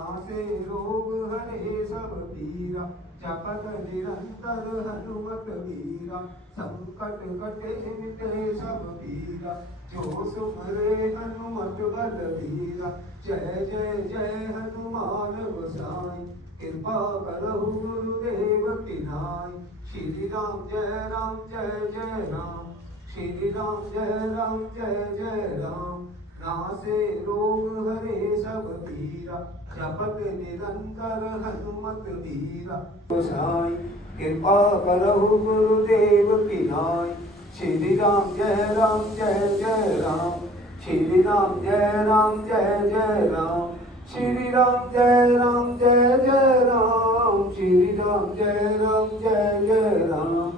नासे रोग हरे सब पीरा जपत निरंतर हनुमत वीरा संकट कटे मिटे सब पीरा जो सुमरे हनुमत बलबीरा जय जय जय हनुमान गोसाई कृपा करहु गुरुदेव की नाई श्री राम जय राम श्री राम जय राम नासे रोग हरे सब पीरा जपत निरंतर हनुमत वीरा गोसाई कृपा करहु गुरुदेव की नाई श्री राम जय राम श्री राम जय राम श्री राम जय राम श्री राम जय राम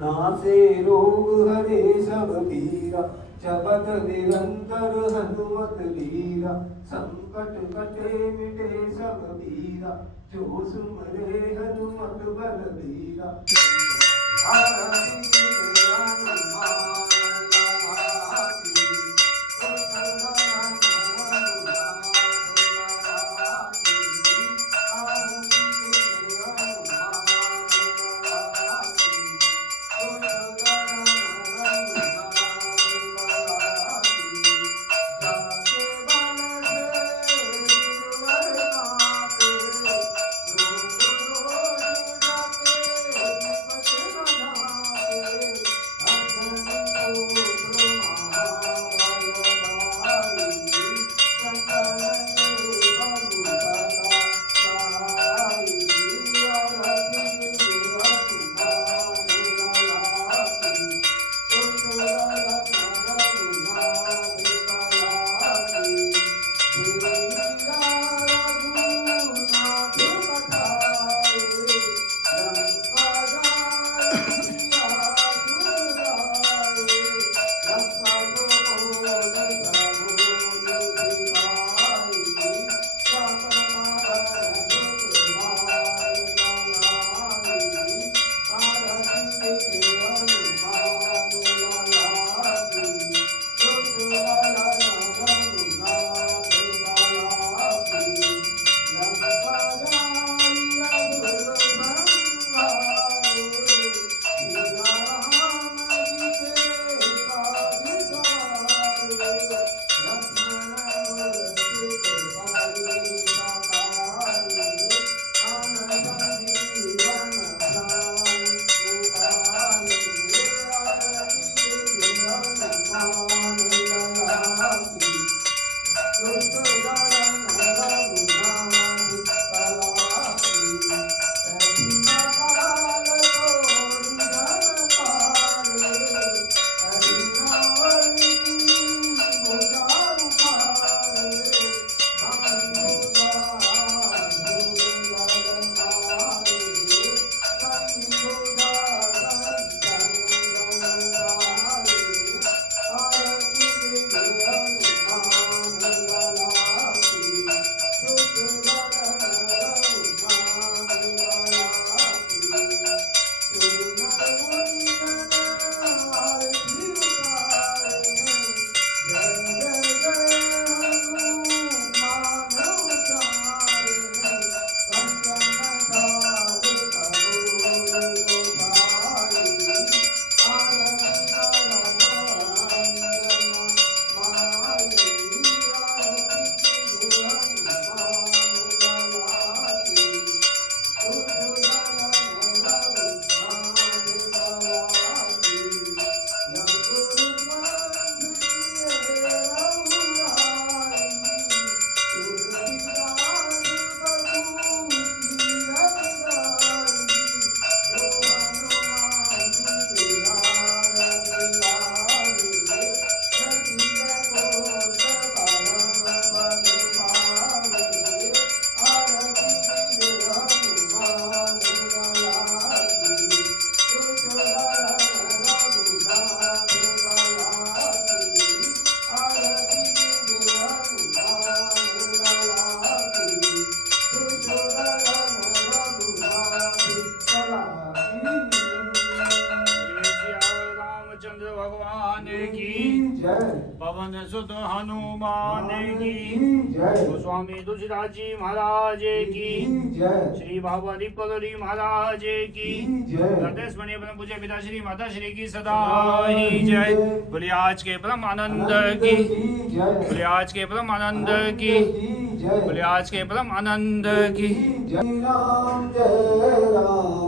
नासे रोग हरे सब पीरा जपत निरंतर हनुमत वीरा संकट कटे मिटे सब पीरा जो सुमरे हनुमत बलबीरा भगवान की जय पवन सुत हनुमान की जय गोस्वामी तुलसीदास जी महाराज की जय श्री भगवती पगड़ी महाराज की जय हृदय परम पूज्य पिता श्री माता श्री की सदा ही जय। बोलिए आज के परम आनंद की, बोलिए आज के परम आनंद की, बोलिए आज के परम आनंद की। जय राम जय राम